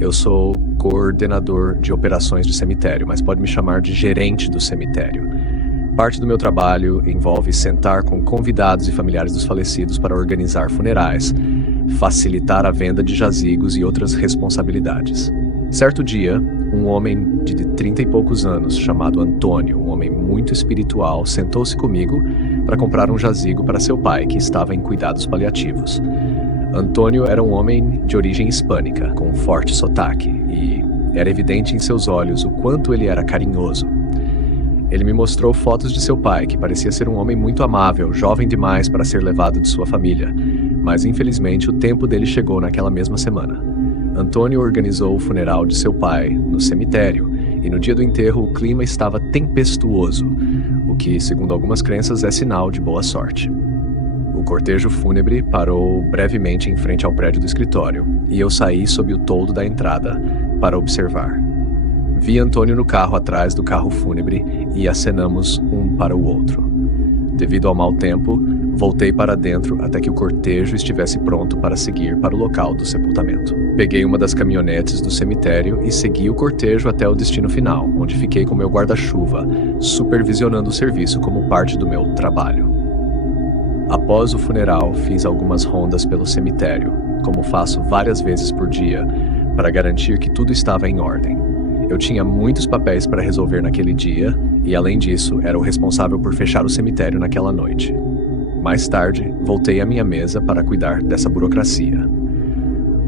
Eu sou coordenador de operações de cemitério, mas pode me chamar de gerente do cemitério. Parte do meu trabalho envolve sentar com convidados e familiares dos falecidos para organizar funerais, facilitar a venda de jazigos e outras responsabilidades. Certo dia, um homem de 30 e poucos anos, chamado Antônio, um homem muito espiritual, sentou-se comigo para comprar um jazigo para seu pai, que estava em cuidados paliativos. Antônio era um homem de origem hispânica, com um forte sotaque, e era evidente em seus olhos o quanto ele era carinhoso. Ele me mostrou fotos de seu pai, que parecia ser um homem muito amável, jovem demais para ser levado de sua família, mas infelizmente o tempo dele chegou naquela mesma semana. Antônio organizou o funeral de seu pai no cemitério, e no dia do enterro o clima estava tempestuoso, o que, segundo algumas crenças, é sinal de boa sorte. O cortejo fúnebre parou brevemente em frente ao prédio do escritório, e eu saí sob o toldo da entrada para observar. Vi Antônio no carro atrás do carro fúnebre e acenamos um para o outro. Devido ao mau tempo, voltei para dentro até que o cortejo estivesse pronto para seguir para o local do sepultamento. Peguei uma das caminhonetes do cemitério e segui o cortejo até o destino final, onde fiquei com meu guarda-chuva, supervisionando o serviço como parte do meu trabalho. Após o funeral, fiz algumas rondas pelo cemitério, como faço várias vezes por dia, para garantir que tudo estava em ordem. Eu tinha muitos papéis para resolver naquele dia e, além disso, era o responsável por fechar o cemitério naquela noite. Mais tarde, voltei à minha mesa para cuidar dessa burocracia.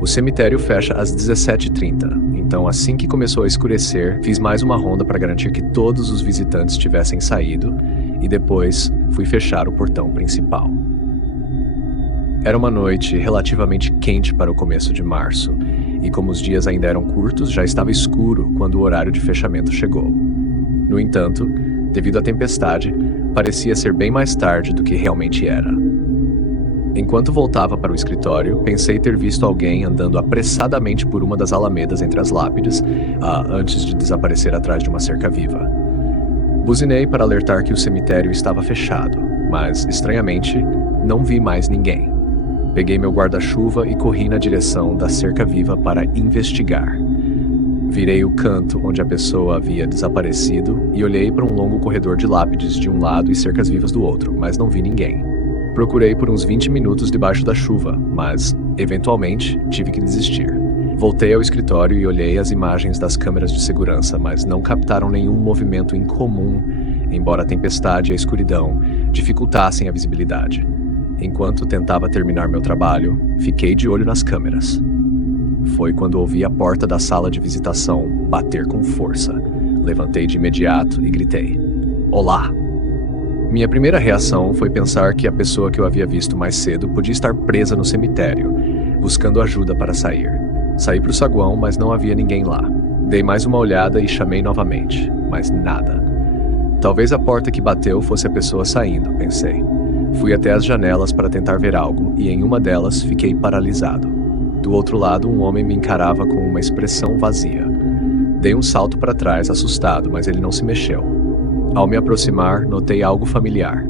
O cemitério fecha às 17h30, então assim que começou a escurecer, fiz mais uma ronda para garantir que todos os visitantes tivessem saído e depois fui fechar o portão principal. Era uma noite relativamente quente para o começo de março, e como os dias ainda eram curtos, já estava escuro quando o horário de fechamento chegou. No entanto, devido à tempestade, parecia ser bem mais tarde do que realmente era. Enquanto voltava para o escritório, pensei ter visto alguém andando apressadamente por uma das alamedas entre as lápides, antes de desaparecer atrás de uma cerca viva. Buzinei para alertar que o cemitério estava fechado, mas, estranhamente, não vi mais ninguém. Peguei meu guarda-chuva e corri na direção da cerca viva para investigar. Virei o canto onde a pessoa havia desaparecido e olhei para um longo corredor de lápides de um lado e cercas vivas do outro, mas não vi ninguém. Procurei por uns 20 minutos debaixo da chuva, mas, eventualmente, tive que desistir. Voltei ao escritório e olhei as imagens das câmeras de segurança, mas não captaram nenhum movimento incomum, embora a tempestade e a escuridão dificultassem a visibilidade. Enquanto tentava terminar meu trabalho, fiquei de olho nas câmeras. Foi quando ouvi a porta da sala de visitação bater com força. Levantei de imediato e gritei: "Olá!" Minha primeira reação foi pensar que a pessoa que eu havia visto mais cedo podia estar presa no cemitério, buscando ajuda para sair. Saí para o saguão, mas não havia ninguém lá. Dei mais uma olhada e chamei novamente, mas nada. Talvez a porta que bateu fosse a pessoa saindo, pensei. Fui até as janelas para tentar ver algo, e em uma delas fiquei paralisado. Do outro lado, um homem me encarava com uma expressão vazia. Dei um salto para trás, assustado, mas ele não se mexeu. Ao me aproximar, notei algo familiar.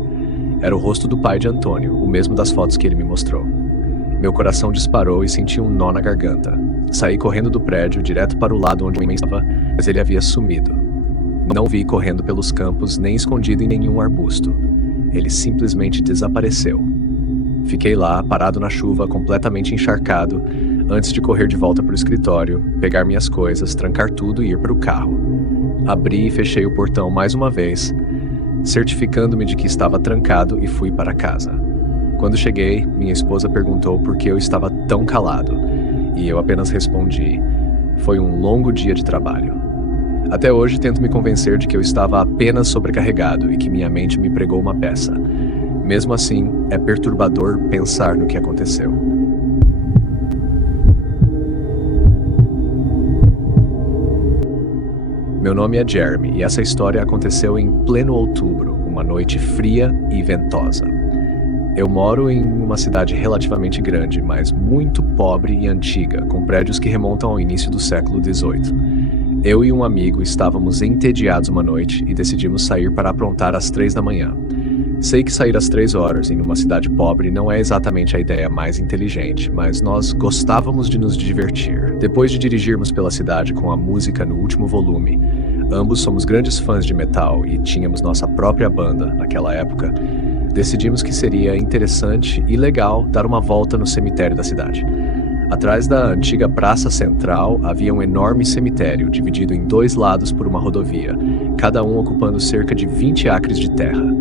Era o rosto do pai de Antônio, o mesmo das fotos que ele me mostrou. Meu coração disparou e senti um nó na garganta. Saí correndo do prédio, direto para o lado onde o homem estava, mas ele havia sumido. Não vi correndo pelos campos, nem escondido em nenhum arbusto. Ele simplesmente desapareceu. Fiquei lá, parado na chuva, completamente encharcado, antes de correr de volta para o escritório, pegar minhas coisas, trancar tudo e ir para o carro. Abri e fechei o portão mais uma vez, certificando-me de que estava trancado, e fui para casa. Quando cheguei, minha esposa perguntou por que eu estava tão calado, e eu apenas respondi: "Foi um longo dia de trabalho." Até hoje tento me convencer de que eu estava apenas sobrecarregado e que minha mente me pregou uma peça. Mesmo assim, é perturbador pensar no que aconteceu. Meu nome é Jeremy e essa história aconteceu em pleno outubro, uma noite fria e ventosa. Eu moro em uma cidade relativamente grande, mas muito pobre e antiga, com prédios que remontam ao início do século XVIII. Eu e um amigo estávamos entediados uma noite e decidimos sair para aprontar às 3 da manhã. Sei que sair às 3 horas em uma cidade pobre não é exatamente a ideia mais inteligente, mas nós gostávamos de nos divertir. Depois de dirigirmos pela cidade com a música no último volume, ambos somos grandes fãs de metal e tínhamos nossa própria banda naquela época, decidimos que seria interessante e legal dar uma volta no cemitério da cidade. Atrás da antiga praça central havia um enorme cemitério, dividido em 2 lados por uma rodovia, cada um ocupando cerca de 20 acres de terra.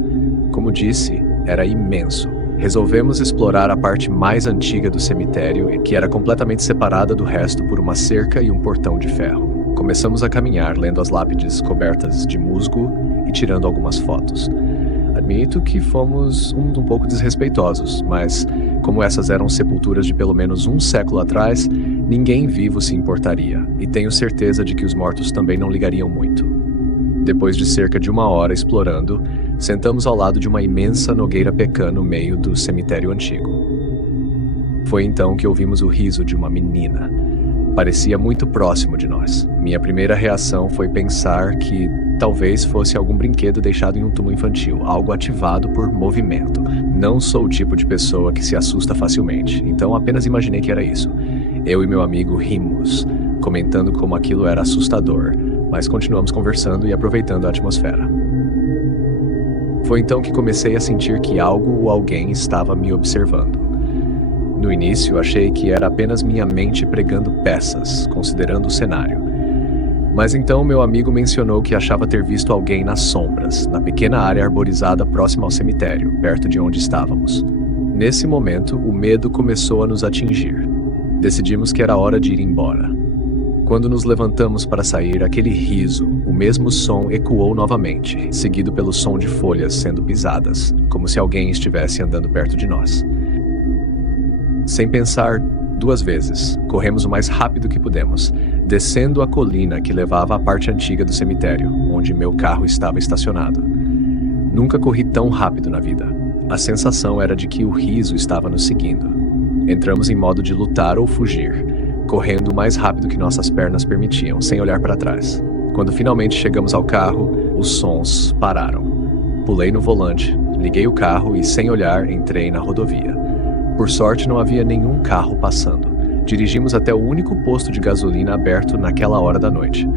Como disse, era imenso. Resolvemos explorar a parte mais antiga do cemitério, que era completamente separada do resto por uma cerca e um portão de ferro. Começamos a caminhar, lendo as lápides cobertas de musgo e tirando algumas fotos. Admito que fomos um pouco desrespeitosos, mas como essas eram sepulturas de pelo menos um século atrás, ninguém vivo se importaria, e tenho certeza de que os mortos também não ligariam muito. Depois de cerca de 1 hora explorando, sentamos ao lado de uma imensa nogueira pecã no meio do cemitério antigo. Foi então que ouvimos o riso de uma menina. Parecia muito próximo de nós. Minha primeira reação foi pensar que talvez fosse algum brinquedo deixado em um túmulo infantil, algo ativado por movimento. Não sou o tipo de pessoa que se assusta facilmente, então apenas imaginei que era isso. Eu e meu amigo rimos, comentando como aquilo era assustador, mas continuamos conversando e aproveitando a atmosfera. Foi então que comecei a sentir que algo ou alguém estava me observando. No início, achei que era apenas minha mente pregando peças, considerando o cenário. Mas então meu amigo mencionou que achava ter visto alguém nas sombras, na pequena área arborizada próxima ao cemitério, perto de onde estávamos. Nesse momento, o medo começou a nos atingir. Decidimos que era hora de ir embora. Quando nos levantamos para sair, aquele riso, o mesmo som ecoou novamente, seguido pelo som de folhas sendo pisadas, como se alguém estivesse andando perto de nós. Sem pensar 2 vezes, corremos o mais rápido que pudemos, descendo a colina que levava à parte antiga do cemitério, onde meu carro estava estacionado. Nunca corri tão rápido na vida. A sensação era de que o riso estava nos seguindo. Entramos em modo de lutar ou fugir, correndo o mais rápido que nossas pernas permitiam, sem olhar para trás. Quando finalmente chegamos ao carro, os sons pararam. Pulei no volante, liguei o carro e, sem olhar, entrei na rodovia. Por sorte, não havia nenhum carro passando. Dirigimos até o único posto de gasolina aberto naquela hora da noite.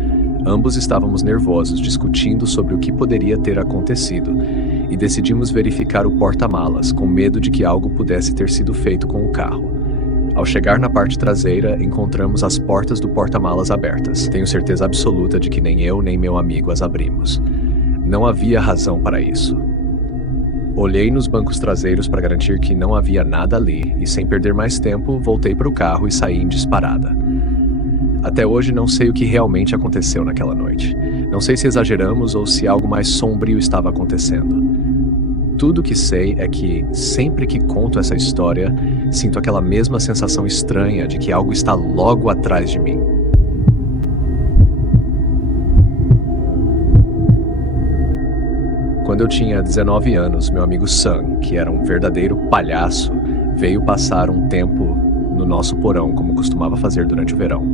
Ambos estávamos nervosos, discutindo sobre o que poderia ter acontecido, e decidimos verificar o porta-malas, com medo de que algo pudesse ter sido feito com o carro. Ao chegar na parte traseira, encontramos as portas do porta-malas abertas. Tenho certeza absoluta de que nem eu nem meu amigo as abrimos. Não havia razão para isso. Olhei nos bancos traseiros para garantir que não havia nada ali e, sem perder mais tempo, voltei para o carro e saí em disparada. Até hoje não sei o que realmente aconteceu naquela noite. Não sei se exageramos ou se algo mais sombrio estava acontecendo. Tudo que sei é que, sempre que conto essa história, sinto aquela mesma sensação estranha de que algo está logo atrás de mim. Quando eu tinha 19 anos, meu amigo Sam, que era um verdadeiro palhaço, veio passar um tempo no nosso porão, como costumava fazer durante o verão.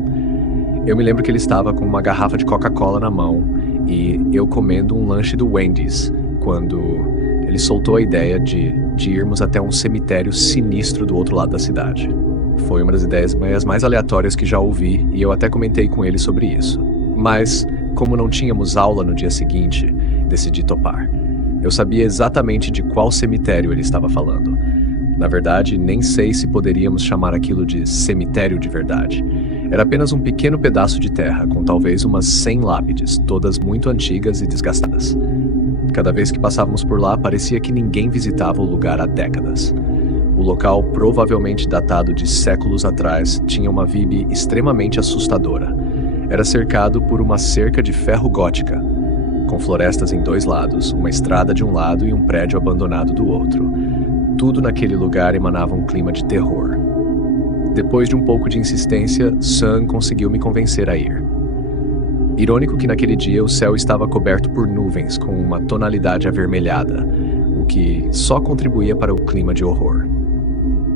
Eu me lembro que ele estava com uma garrafa de Coca-Cola na mão e eu comendo um lanche do Wendy's, quando ele soltou a ideia de irmos até um cemitério sinistro do outro lado da cidade. Foi uma das ideias mais aleatórias que já ouvi e eu até comentei com ele sobre isso. Mas, como não tínhamos aula no dia seguinte, decidi topar. Eu sabia exatamente de qual cemitério ele estava falando. Na verdade, nem sei se poderíamos chamar aquilo de cemitério de verdade. Era apenas um pequeno pedaço de terra, com talvez umas 100 lápides, todas muito antigas e desgastadas. Cada vez que passávamos por lá, parecia que ninguém visitava o lugar há décadas. O local, provavelmente datado de séculos atrás, tinha uma vibe extremamente assustadora. Era cercado por uma cerca de ferro gótica, com florestas em 2 lados, uma estrada de um lado e um prédio abandonado do outro. Tudo naquele lugar emanava um clima de terror. Depois de um pouco de insistência, Sam conseguiu me convencer a ir. Irônico que naquele dia o céu estava coberto por nuvens com uma tonalidade avermelhada, o que só contribuía para o clima de horror.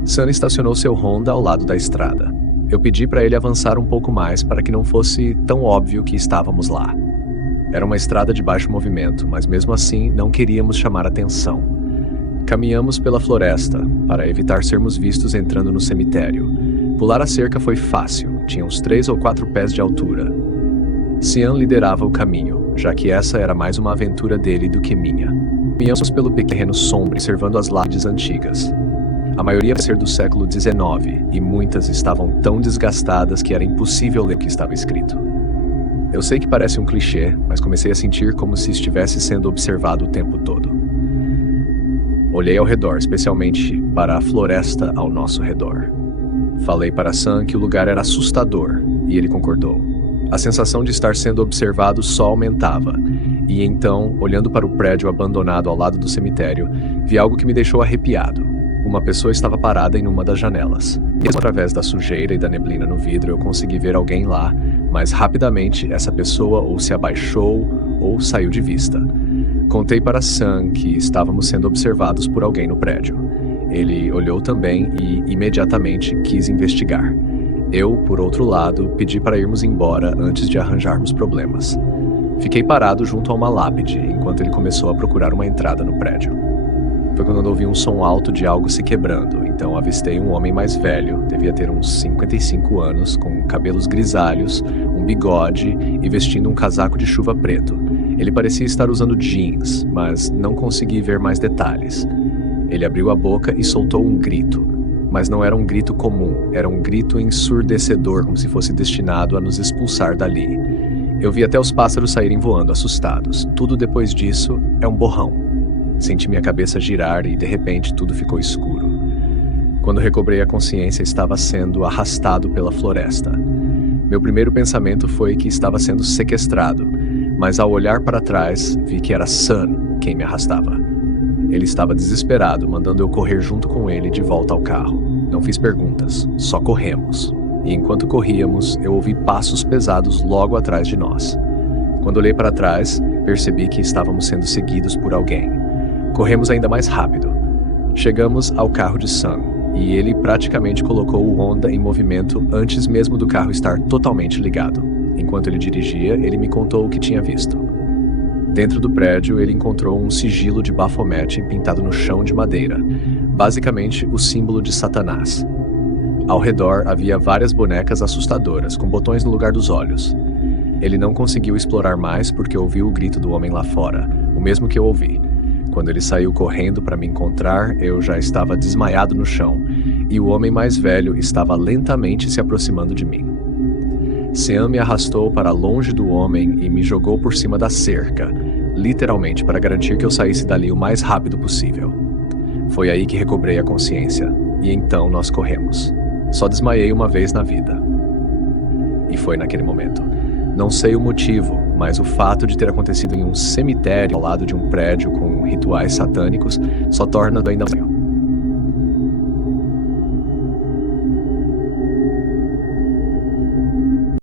Sam estacionou seu Honda ao lado da estrada. Eu pedi para ele avançar um pouco mais para que não fosse tão óbvio que estávamos lá. Era uma estrada de baixo movimento, mas mesmo assim não queríamos chamar atenção. Caminhamos pela floresta, para evitar sermos vistos entrando no cemitério. Pular a cerca foi fácil, tinha uns 3 ou 4 pés de altura. Cian liderava o caminho, já que essa era mais uma aventura dele do que minha. Caminhamos pelo pequeno sombrio, observando as lápides antigas. A maioria vai ser do século XIX, e muitas estavam tão desgastadas que era impossível ler o que estava escrito. Eu sei que parece um clichê, mas comecei a sentir como se estivesse sendo observado o tempo todo. Olhei ao redor, especialmente para a floresta ao nosso redor. Falei para Sam que o lugar era assustador, e ele concordou. A sensação de estar sendo observado só aumentava, e então, olhando para o prédio abandonado ao lado do cemitério, vi algo que me deixou arrepiado. Uma pessoa estava parada em uma das janelas. Mesmo através da sujeira e da neblina no vidro, eu consegui ver alguém lá, mas rapidamente essa pessoa ou se abaixou ou saiu de vista. Contei para Sam que estávamos sendo observados por alguém no prédio. Ele olhou também e imediatamente quis investigar. Eu, por outro lado, pedi para irmos embora antes de arranjarmos problemas. Fiquei parado junto a uma lápide enquanto ele começou a procurar uma entrada no prédio. Foi quando eu ouvi um som alto de algo se quebrando, então avistei um homem mais velho, devia ter uns 55 anos, com cabelos grisalhos, um bigode e vestindo um casaco de chuva preto. Ele parecia estar usando jeans, mas não consegui ver mais detalhes. Ele abriu a boca e soltou um grito, mas não era um grito comum, era um grito ensurdecedor, como se fosse destinado a nos expulsar dali. Eu vi até os pássaros saírem voando, assustados. Tudo depois disso é um borrão. Senti minha cabeça girar e, de repente, tudo ficou escuro. Quando recobrei a consciência, estava sendo arrastado pela floresta. Meu primeiro pensamento foi que estava sendo sequestrado, mas ao olhar para trás, vi que era Sam quem me arrastava. Ele estava desesperado, mandando eu correr junto com ele de volta ao carro. Não fiz perguntas, só corremos. E enquanto corríamos, eu ouvi passos pesados logo atrás de nós. Quando olhei para trás, percebi que estávamos sendo seguidos por alguém. Corremos ainda mais rápido. Chegamos ao carro de Sam, e ele praticamente colocou o Honda em movimento antes mesmo do carro estar totalmente ligado. Enquanto ele dirigia, ele me contou o que tinha visto. Dentro do prédio, ele encontrou um sigilo de Baphomet pintado no chão de madeira, basicamente o símbolo de Satanás. Ao redor havia várias bonecas assustadoras, com botões no lugar dos olhos. Ele não conseguiu explorar mais porque ouviu o grito do homem lá fora, o mesmo que eu ouvi. Quando ele saiu correndo para me encontrar, eu já estava desmaiado no chão, e o homem mais velho estava lentamente se aproximando de mim. Sam me arrastou para longe do homem e me jogou por cima da cerca, literalmente para garantir que eu saísse dali o mais rápido possível. Foi aí que recobrei a consciência, e então nós corremos. Só desmaiei uma vez na vida. E foi naquele momento. Não sei o motivo, mas o fato de ter acontecido em um cemitério ao lado de um prédio com rituais satânicos só torna ainda mais.